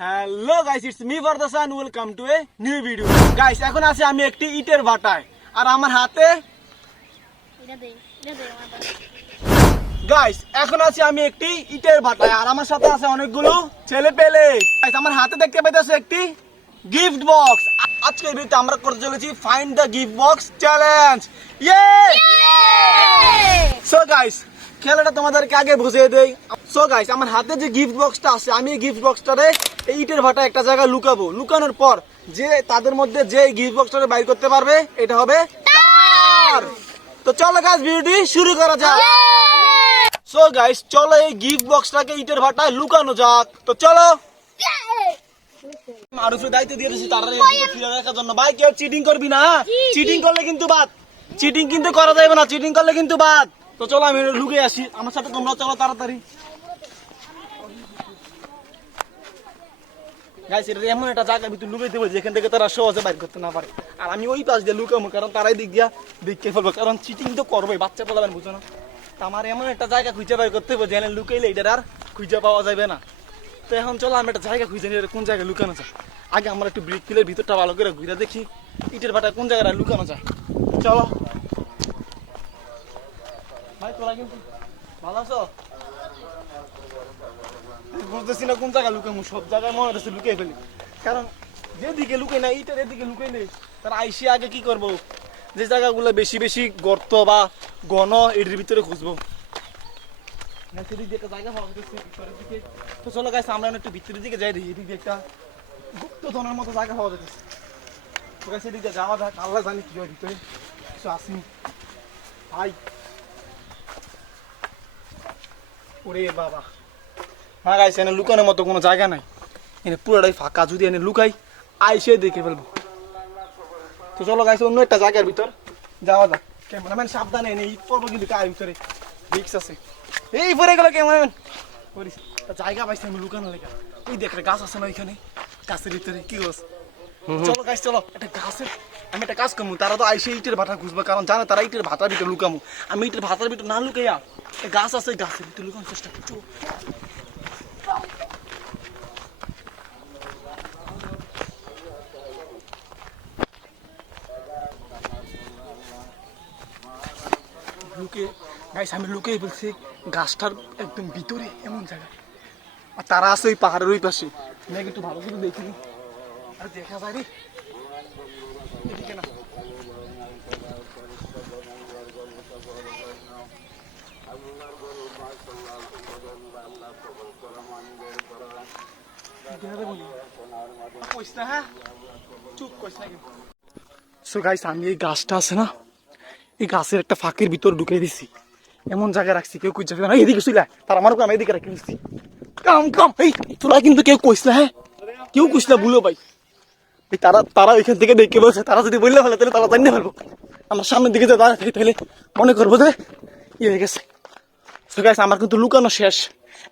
Hello guys, it's me ফারদাসান, welcome to a new video. Guys, এখন আছি আমি একটি ইটের ভাটায়, আর আমার হাতে গাইস এখন আছি আমি একটি ইটের ভাটায়, আর আমার সাথে আছে অনেকগুলো ছেলে পেলে। গাইস, আমার হাতে দেখতে পাইতেছে একটি গিফট বক্স। আজকের ভিডিওতে আমরা করতে চলেছি find the gift box challenge. ইয়ে! সো গাইস, খেলাটা তোমাদেরকে আগে বুঝিয়ে দেই। সো গাইস, আমার হাতে যে গিফট বক্সটা আছে, আমি এই গিফট বক্সটারে এই ইটের ভাটা একটা জায়গায় লুকাবো। লুকানোর পর যে তাদের মধ্যে যে গিফট বক্সটারে বাইর করতে পারবে, এটা হবে তার। তো চলো গাইস, ভিডিওটি শুরু করা যাক। সো গাইস, চলো এই গিফট বক্সটাকে ইটের ভাটায় লুকানো যাক। তো চলো। মারুফের দায়িত্ব দিয়ে দিয়েছি তারা ফিরে রাখার জন্য। ভাই, কেউ চিটিং করবি না। চিটিং করলে কিন্তু বাদ। চিটিং কিন্তু করা যাবে না, চিটিং করলে কিন্তু বাদ। তো চলো, আমি লুকে আসি, আমার সাথে তোমরা চলো তাড়াতাড়ি। গাইস, এটা এমন একটা জায়গা ভিতরে লুকাই দেবো যেখান থেকে তারা সহজে বাইর করতে না পারে। আর আমি ওই পাশ দিয়ে লুকাবো, কারণ তারাই দিক দিয়া দেখতে ফেলবো, কারণ চিটিং তো করবোই, বাচ্চা বলবেন বুঝো না। তো আমার এমন একটা জায়গা খুঁজে বাইর করতে হবে যেখানে লুকাইলে এটার আর খুঁজে পাওয়া যাবে না। তো এখন চলো, আমি একটা জায়গা খুঁজে নিয়ে কোন জায়গায় লুকানো যায়। আগে আমরা একটু ব্রিক ফিলের ভিতরটা ভালো করে ঘুরে দেখি ইটের ভাটায় কোন জায়গাটা লুকানো যায়। চলো ভাই, তোরা কিন্তু ভালো আছো? বুঝতেছি না কোন জায়গায় লুকাবো, সব জায়গায় মনে হচ্ছে লুকিয়ে ফেলি। কারণ যেদিকে লুকাই না ইটের এদিকে লুকাইলে তারা আইসি আগে কি করবো, যে জায়গাগুলো বেশি বেশি গর্ত বা ঘন এটির ভিতরে খুঁজবো। সেদিক দিয়ে একটা জায়গা পাওয়া যাচ্ছে ভিতরের দিকে। তো চলো গাইস, আমরা একটু ভিতরের দিকে যাই, দেখি এদিক দিয়ে একটা গুপ্তধনের মতো জায়গা পাওয়া যাচ্ছে। তো গাইস, এদিক দিয়ে যাওয়া যাক, আল্লাহ জানি কি হয় ভিতরে কিছু আসেনি। ভাই, ওরে বাবা, হ্যাঁ গাইস, এনে লুকানোর মতো কোনো জায়গা নাই, এনে পুরোটাই ফাঁকা। যদি এনে লুকাই আইসে দেখে ফেলবো। তো চলো গাইস, অন্য একটা জায়গার ভিতর যাওয়া যাক। ক্যামেরাম্যান সাবধানে, এনে ইট পড়বো কিন্তু কার ভিতরে রিক্স আছে। এই পরে গেল ক্যামেরাম্যান। জায়গা পাইছি আমি লুকানো লেখা। ওই দেখ, একটা গাছ আছে না ওইখানে, গাছের ভিতরে কি গাছ? চলো গাইস, চলো একটা গাছের, আমি একটা কাজ করবো। তারা তো আইসে ইটের ভাটা খুঁজবো, কারণ জানে তারা ইটের ভাটার ভিতরে লুকামো। আমি ইটের ভাটার ভিতরে না লুকাইয়া গাছ আছে, গাছের ভিতরে লুকানোর চেষ্টা করছি। লুকে গাইস, আমি লুকেই বলছি গাছটার একদম ভিতরে এমন জায়গা। আর তারা আছে ওই পাহাড়ের ওই পাশে। আমি একটু ভালো করে দেখিনি, আর দেখা যায় রে এদিকে না। সো গাইস, আমি এই গাছটা আছে না, এই গাছের একটা ফাঁকের ভিতর ঢুকে দিছি, এমন জায়গায় রাখছি কেউ খুঁজে পাবে না। এদিকে শুইলা তার আমার আমি এদিকে রাখি দিচ্ছি। কাম কাম, এই তোরা কিন্তু কেউ কইস না, হ্যাঁ কেউ কইস না, ভুলো ভাই। তারা তারা ওইখান থেকে দেখে বলছে, তারা যদি বললে ফেলে তাহলে তারা জানিয়ে ফেলবো। আমরা সামনের দিকে দাঁড়ায় থাকি, তাহলে মনে করবো যে ইয়ে হয়ে গেছে। সো গাইস, আমার কিন্তু লুকানো শেষ।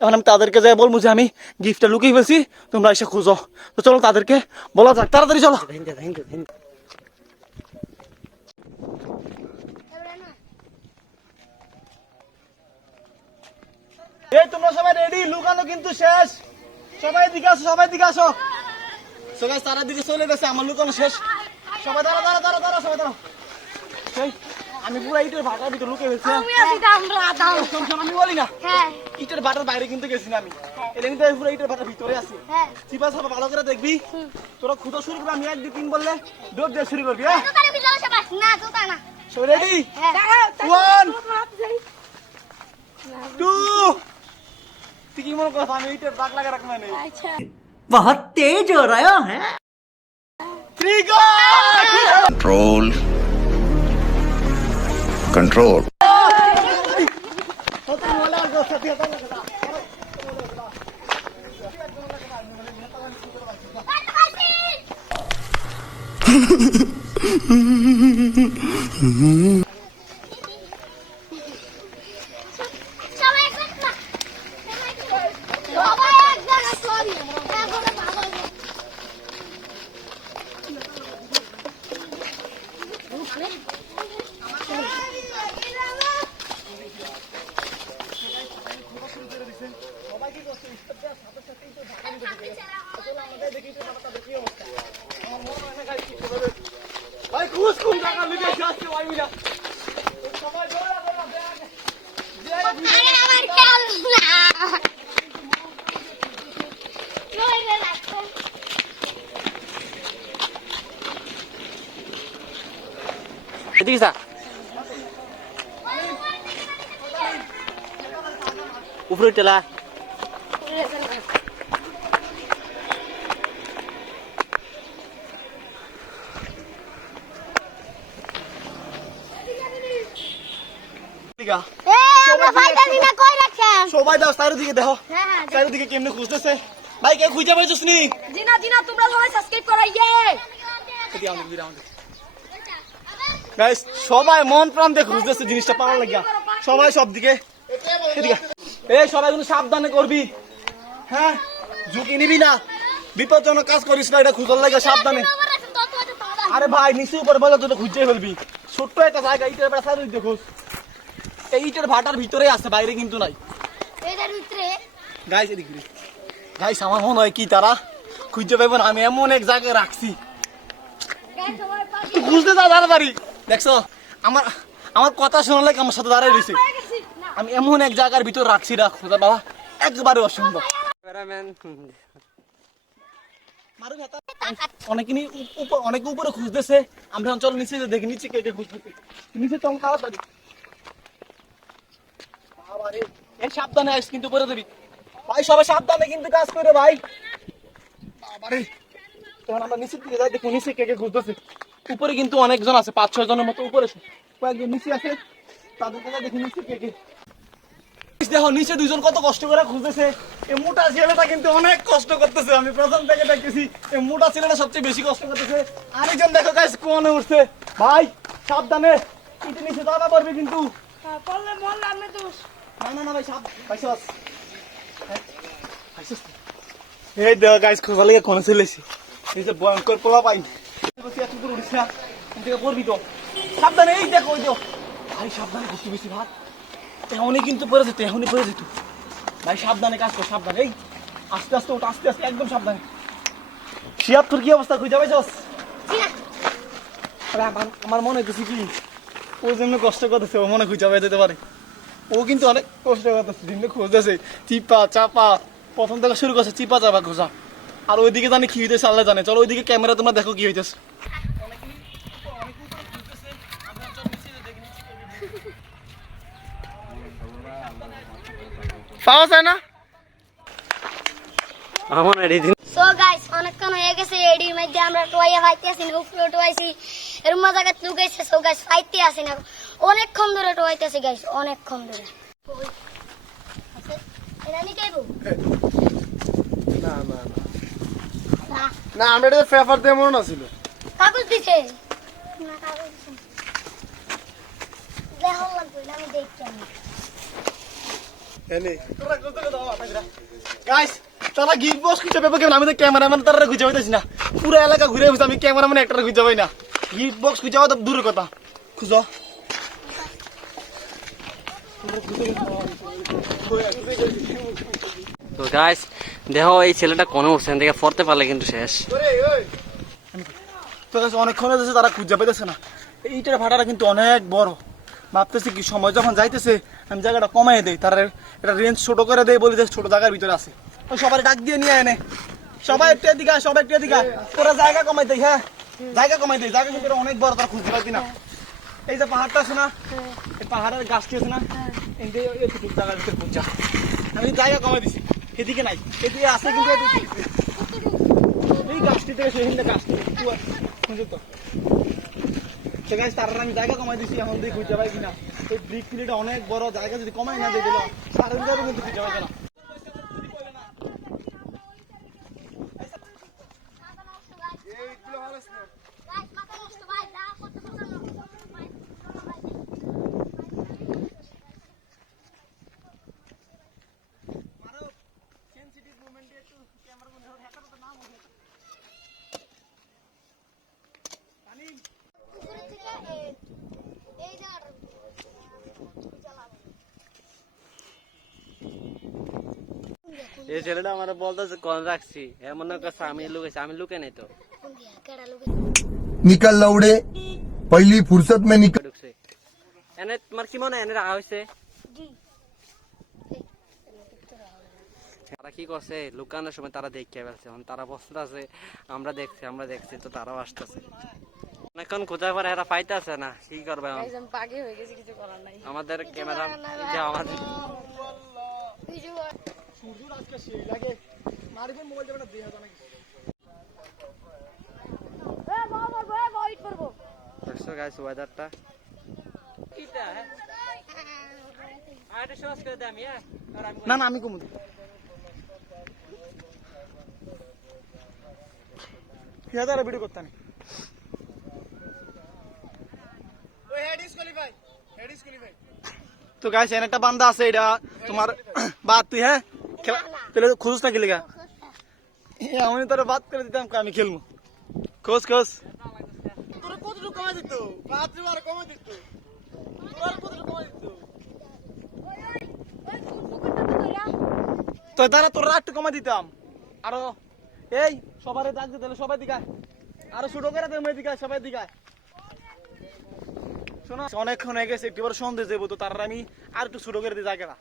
এখন আমি তাদেরকে যাই বলবো যে আমি গিফটটা লুকিয়ে ফেলছি, তোমরা এসে খুঁজো। তো চলো তাদেরকে বলা যাক, তাড়াতাড়ি চলো। এই তোমরা সবাই রেডি? লুকানো কিন্তু শেষ। সবাই দিকে আসো, সবাই দিকে আসো। সো গাইস, তারা দিকে চলে গেছে, আমার লুকানো শেষ। সবাই দাঁড়া দাঁড়া দাঁড়া দাঁড়া, সবাই দাঁড়া। আমি পুরো ইটের ভাটার ভিতরে লুকিয়ে ফেলছি। আমি বলি না, ইটের ভাটার বাইরে কিন্তু গেছি না আমি, এটা কিন্তু পুরো ইটের ভাটার ভিতরে আছি। চিপা সব ভালো করে দেখবি। তোরা খুঁজো শুরু করবি, আমি 1 2 3 বললে ডোব দিয়ে শুরু করবি। হ্যাঁ, সবাই রেডি? 1 2। তুই কি মনে করছ আমি ইটের দাগ লাগা রাখবো না? बहुत तेज हो रहा है 3 go। control সবাই কি করছে? ইটের ভাটা তাদের কি অবস্থা আমার মনে হয় না গাইস কি করবে ভাই খুশ কোন জায়গা লিখে যাচ্ছে ভাই মিলা সবাই দৌড়া দৌড়া আমার খেয়াল না জোরে রাখো এদিকে যা উপরে টেলা আমরা ফাইটাছি না কই রাখছেন সবাই দাও চারিদিকে দেখো হ্যাঁ হ্যাঁ চারিদিকে কেমনে খুঁজতেছে ভাই কে খুঁজে পাইছিস নি জিনা জিনা তোমরা সবাই সাবস্ক্রাইব করো গাইস সবাই মন প্রাণ দিয়ে খুঁজতেছে জিনিসটা পাওয়ার লাগিয়া সবাই সব দিকে এদিকে এই সবাই কিন্তু সাবধানে করবি হ্যাঁ ঝুঁকি নিবি না বিপজ্জনক কাজ করিস না এটা খুঁজার লাগে সাবধানে আরে ভাই নিচে উপরে বলে তো খুঁজে ফেলবি ছোট্ট একটা জায়গা ইটের বেড়া সাইড দিকে খোঁজ এই ইটের ভাটার ভিতরে আছে বাইরে কিন্তু নাই এটার ভিতরে গাইস এদিকে গাইস আমার মনে হয় কি তারা খুঁজে পাইব না আমি এমন এক জায়গায় রাখছি গাইস সবাই পাশে তুই খুঁজতে যা তাড়াতাড়ি দেখছো আমার আমার কথা শোনার লাগে আমার সাথে দাঁড়ায় রয়েছে হয়ে গেছি না আমি এমন এক জায়গার ভিতর রাখছি খোঁজা বাবা একবারে অসম্ভব অনেকে উপরে খুঁজতেছে আমরা চলো নিচে যে দেখি নিচে কে কে খুঁজতেছে নিচে তো তাড়াতাড়ি বাবারে, এই সাবধানে আইস কিন্তু করে দিবি ভাই সবাই সাবধানে কিন্তু কাজ করে ভাই বাবারে তখন আমরা নিচের দিকে যাই দেখো নিচে কে কে খুঁজতেছে উপরে কিন্তু অনেকজন আছে 5-6 জনের মতো উপরে কয়েকজন নিচে আছে তাদের কাছে দেখি নিচে কে কে দেখো নিচে দুইজন কত কষ্ট করে খুঁজতেছে এই মোটা ছেলেটা কিন্তু অনেক কষ্ট করতেছে আমি প্রথম থেকে দেখতেছি এই মোটা ছেলেটা সবচেয়ে বেশি কষ্ট করতেছে আরেকজন দেখো গাইস কোনে উঠছে ভাই সাবধানে ইটি নিচে যাওয়া পারবে কিন্তু পড়লে মরলে আমি তো না না ভাই পাইছস পাইছস এই দেখো গাইস খোঁজা লেগে কোনে চলেছি এই যে ভয়ঙ্কর পোলা পাই বসে এত দূর উঠছে এদিকে পড়বি তো সাবধানে এই দেখো ওই দেখো ভাই সাবধানে ঘুরতে বেশি ভাত তেহনি কিন্তু পড়ে যেত তেহনি পড়ে যেত ভাই সাবধানে কাজ কর সাবধানে এই আস্তে আস্তে ওঠ আস্তে আস্তে একদম সাবধানে শিয়াব তোর কি অবস্থা খুঁজে পাইছস আরে আমার মনে হইতেছে কি ও যেমন কষ্ট করতেছে ও মনে খুঁজে পাই যেতে পারে ও কিন্তু অনেক কষ্ট করতেছে যেমনি খুঁজতেছে চিপা চাপা প্রথম থেকে শুরু করছে চিপা চাপা খোঁজা আর ওইদিকে জানি কি হইতেছে আল্লাহ জানে চলো ওইদিকে ক্যামেরা তোমরা দেখো কি হইতেছে পাওয়া যায় না আমার এদিন সো গাইস অনেকক্ষণ হয়ে গেছে এডির মধ্যে আমরা টোয়াইয়া ফাইতে আসি না উপরে টোয়াইছি এরম জায়গা লুকাইছে সো গাইস ফাইতে আসি না অনেকক্ষণ ধরে টোয়াইতেছি গাইস অনেকক্ষণ ধরে এটা নিতে যাবো না না না না আমি এটা পেপার দিয়ে মনে আছিল কাগজ দিছে না কাগজ দিছে দেখো লাগবে না, আমি দেখছি আমি এনে তোরা কত কত আটা গাইস তারা গিফট বক্স খুঁজে পাবো কেমন আমি তো ক্যামেরাম্যান তারা খুঁজে পাইতেছি না পুরো এলাকা ঘুরে বুঝতে আমি ক্যামেরাম্যান একটা খুঁজে পাই না গিফট বক্স খুঁজে পাওয়া তো দূরের কথা খুঁজো তো গাইস দেখো এই ছেলেটা কোনে উঠছে দেখে পড়তে পারলে কিন্তু শেষ তো গাইস অনেকক্ষণ হয়েছে তারা খুঁজে পাইতেছে না এইটার ভাড়াটা কিন্তু অনেক বড় ভাবতেছি কি সময় যখন যাইতেছে আমি জায়গাটা কমাই দেই তার এটা রেঞ্জ ছোট করে দেই বলি যে ছোট জায়গার ভিতরে আছে ওই সবাই ডাক দিয়ে নিয়ে এনে সবাই একটু এদিকে আয়, সবাই একটু এদিকে আয়। তোরা জায়গা কমাই দেই হ্যাঁ জায়গা কমাই দেই জায়গা কিন্তু এটা অনেক বড় তারা খুঁজতে পারবি না এই যে পাহাড়টা আছে না এই পাহাড়ের গাছটি আছে না এটুকু জায়গার ভিতরে পৌঁছা আমি জায়গা কমাই দিছি এদিকে নাই এদিকে আছে কিন্তু এদিকে এই গাছটি থেকে সেখানে গাছটি খুঁজে তো সে গাছ তার আমি জায়গা কমাই দিছি এখন দিয়ে খুঁজে পাই কিনা এই ব্রিক ফিলিটা অনেক বড় জায়গা যদি কমাই না দিয়ে দিল সারা কিন্তু খুঁজে পাই না এই জায়গাটা এই ছেলেটা আমার বলতেছে কোন রাখছি এমন কাছে আমি লুকাইছি, আমি লুকে নাই তো কোন দিয়া কেডা লোক निकल लौड़े पहली फुर्सत में निकल ঢুকছে। এনে তোমার কি মনে হয় এনে রাখা হয়েছে? জি তারা কি করছে লুকানোর সময় তারা দেখে ফেলছে, এখন তারা বসতে আছে আমরা দেখছি তো তারাও আসতেছে। এখন কোথায় পরে এরা পাইতে আছে না, কি করবে এখন? পাগি হয়ে গেছে, কিছু করার নাই। আমাদের ক্যামেরা আমাদের ভিডিও সূর্য আজকে সেই লাগে মারিবেন মোবাইল যাবে না 2000 নাকি এ বাবা ওয়েট করব দেখছো গাইস ওয়েদারটা কিটা হ্যাঁ আইটা শোস করে দাম ইয়া আর আমি না না আমি কমু ইয়াদার ভিডিও করতে নি ওই হেড ইজ কোয়ালিফাই তো গাইস এনে একটা বান্দা আছে এটা তোমার বাদ তুই হ্যাঁ খেলা তাহলে খোঁজ না গেলি গা আমি তোর বাদ করে দিতাম আমি খেলবো খোঁজ তোর কতটুকু কমে দিত 5 বার কমে দিত তোর কতটুকু কমে দিত তো তারা তোর একটু কমে দিতাম আরো এই সবারে ডাক দিতে সবাই দিকায় আরো ছোট করে দে মেয়ে দিকায় সবাই দিকায় শোনো অনেকক্ষণ হয়ে গেছে একটু সন্দেহ যাবো তো তার আমি আর একটু ছোট করে দিই জায়গাটা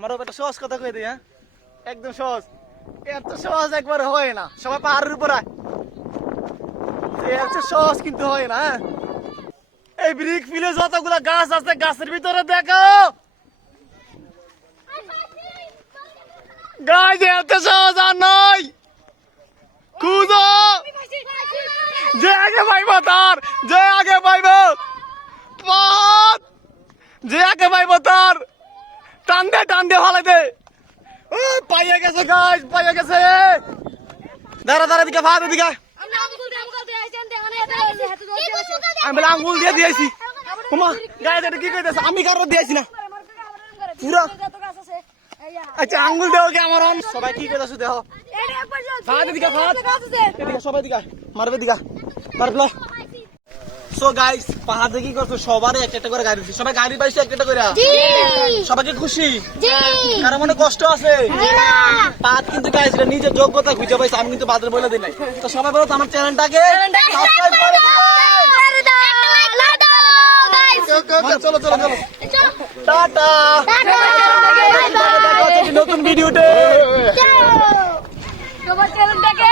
মারো একটা সহজ কথা কয়ে দিই হ্যাঁ একদম সহজ এত সহজ একবার হয় না সবাই পাহাড়ের উপর আয় এত সহজ কিন্তু হয় না হ্যাঁ এই ব্রিক ফিলে যতগুলা গাছ আছে গাছের ভিতরে দেখো গাছ এত সহজ আর নয় খুঁজো যে আগে পাইব তার যে আগে পাইব পথ যে আগে পাইব তার টান দে ভালো দে ও পাইয়া গেছে গাছ পাইয়া গেছে দাঁড়া দিকে ভাত দিকে আমরা আঙ্গুল দিয়ে আইছেন দেখনে এটা হাতে ধরতে আমি বলে আঙ্গুল দিয়ে দিয়েছি ওমা গাছ এটা কি কইতেছে আমি কারো দিয়েছি না পুরা আচ্ছা আঙ্গুল দেও কি আমার সবাই কি কইতাছে দেখো ভাত দিকে এদিকে সবাই দিকে মারবে দিকে মারবলো সো গাইস পাহাড়ে কি করছো সবারই একটা করে গাড়ি দিছি সবাই গাড়ি পাইছে একটা করে জি সবাইকে খুশি জি কারো মনে কষ্ট আছে জি না পাত কিন্তু গাইস এটা নিজের যোগ্যতা খুঁজে পাইছে আমি কিন্তু বাদের বলে দিই নাই তো সবাই বলো তো আমার চ্যানেলটাকে সাবস্ক্রাইব করে দিও চলো টাটা নতুন ভিডিওতে সবাই চ্যানেলটাকে